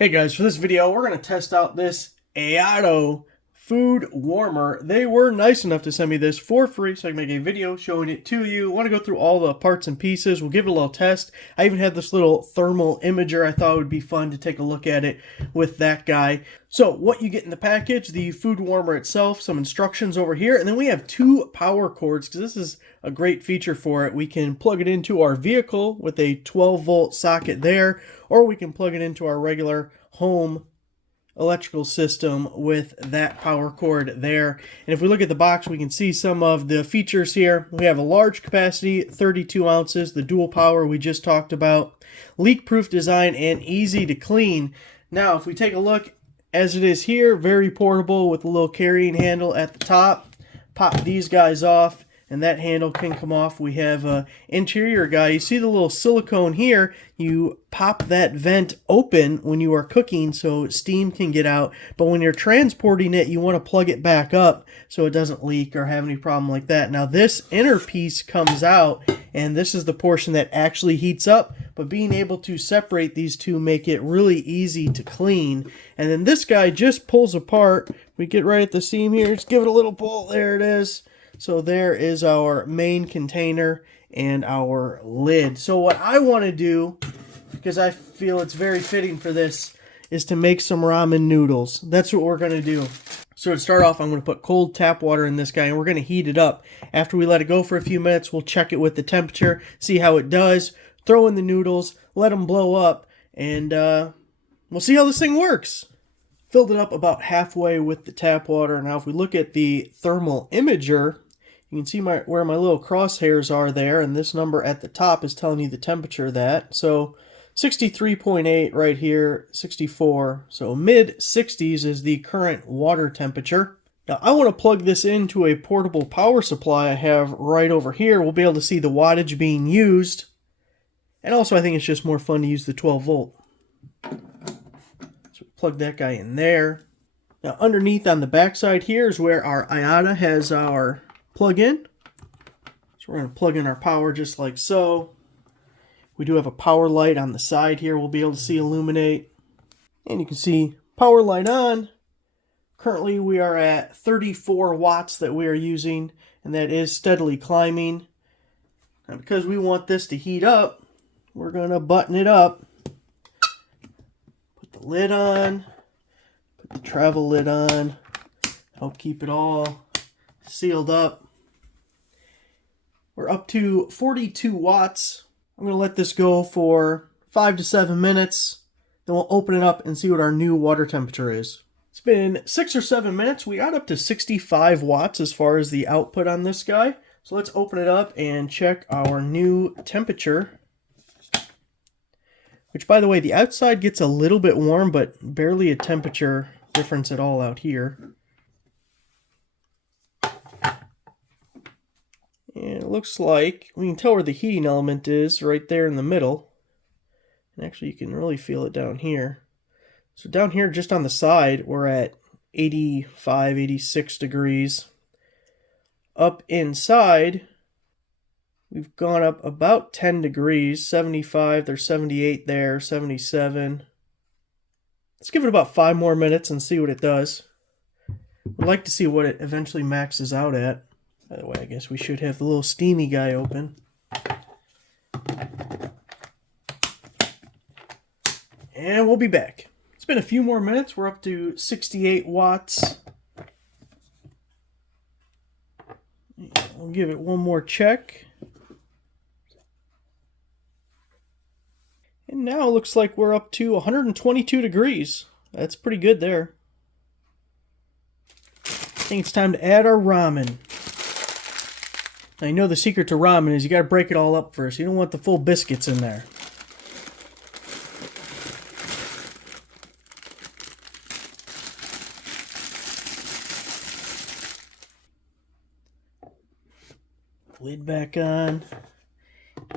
Hey guys, for this video, we're going to test out this Aotto food warmer. They were nice enough to send me this for free so I can make a video showing it to you. I want to go through all the parts and pieces. We'll give it a little test. I even had this little thermal imager. I thought it would be fun to take a look at it with that guy. So what you get in the package, the food warmer itself, some instructions over here, and then we have two power cords because this is a great feature for it. We can plug it into our vehicle with a 12-volt socket there, or we can plug it into our regular home electrical system with that power cord there. And if we look at the box, we can see some of the features here. We have a large capacity, 32 ounces, the dual power we just talked about, leak-proof design, and easy to clean. Now, if we take a look as it is here, very portable with a little carrying handle at the top. Pop these guys off, and that handle can come off. We have an interior guy. You see the little silicone here. You pop that vent open when you are cooking so steam can get out. But when you're transporting it, you want to plug it back up so it doesn't leak or have any problem like that. Now this inner piece comes out, and this is the portion that actually heats up. But being able to separate these two make it really easy to clean. And then this guy just pulls apart. We get right at the seam here. Just give it a little pull. There it is. So there is our main container and our lid. So what I want to do, because I feel it's very fitting for this, is to make some ramen noodles. That's what we're going to do. So to start off, I'm going to put cold tap water in this guy, and we're going to heat it up. After we let it go for a few minutes, we'll check it with the temperature, see how it does, throw in the noodles, let them blow up, and we'll see how this thing works. Filled it up about halfway with the tap water. Now if we look at the thermal imager, you can see where my little crosshairs are there, and this number at the top is telling you the temperature of that. So 63.8 right here, 64. So mid 60s is the current water temperature. Now I want to plug this into a portable power supply I have right over here. We'll be able to see the wattage being used. And also I think it's just more fun to use the 12 volt. So plug that guy in there. Now underneath on the back side here is where our Aotto has our plug in. So we're going to plug in our power just like so. We do have a power light on the side here we'll be able to see illuminate. And you can see power light on. Currently we are at 34 watts that we are using, and that is steadily climbing. And because we want this to heat up, we're going to button it up. Put the lid on. Put the travel lid on. Help keep it all sealed up. We're up to 42 watts. I'm going to let this go for 5 to 7 minutes. Then we'll open it up and see what our new water temperature is. It's been 6 or 7 minutes. We got up to 65 watts as far as the output on this guy. So let's open it up and check our new temperature. Which, by the way, the outside gets a little bit warm, but barely a temperature difference at all out here. And it looks like we can tell where the heating element is right there in the middle. And actually you can really feel it down here. So down here just on the side we're at 85, 86 degrees. Up inside we've gone up about 10 degrees, 75, there's 78 there, 77. Let's give it about 5 more minutes and see what it does. I'd like to see what it eventually maxes out at. By the way, I guess we should have the little steamy guy open. And we'll be back. It's been a few more minutes. We're up to 68 watts. I'll give it one more check. And now it looks like we're up to 122 degrees. That's pretty good there. I think it's time to add our ramen. Now, you know the secret to ramen is you got to break it all up first. You don't want the full biscuits in there. Lid back on.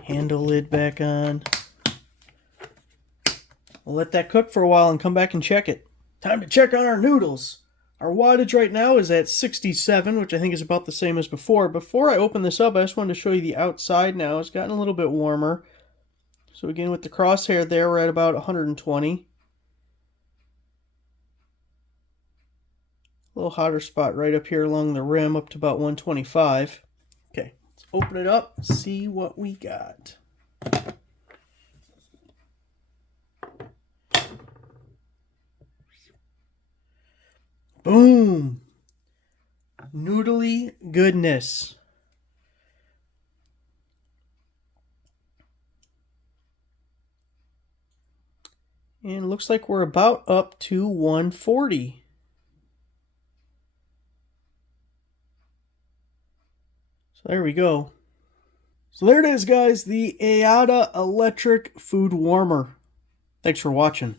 Handle lid back on. We'll let that cook for a while and come back and check it. Time to check on our noodles. Our wattage right now is at 67, which I think is about the same as before. Before I open this up, I just wanted to show you the outside now. It's gotten a little bit warmer. So again, with the crosshair there, we're at about 120. little hotter spot right up here along the rim, up to about 125. Okay, let's open it up, see what we got. Boom! Noodly goodness. And it looks like we're about up to 140. So there we go. So there it is, guys, the Aotto electric food warmer. Thanks for watching.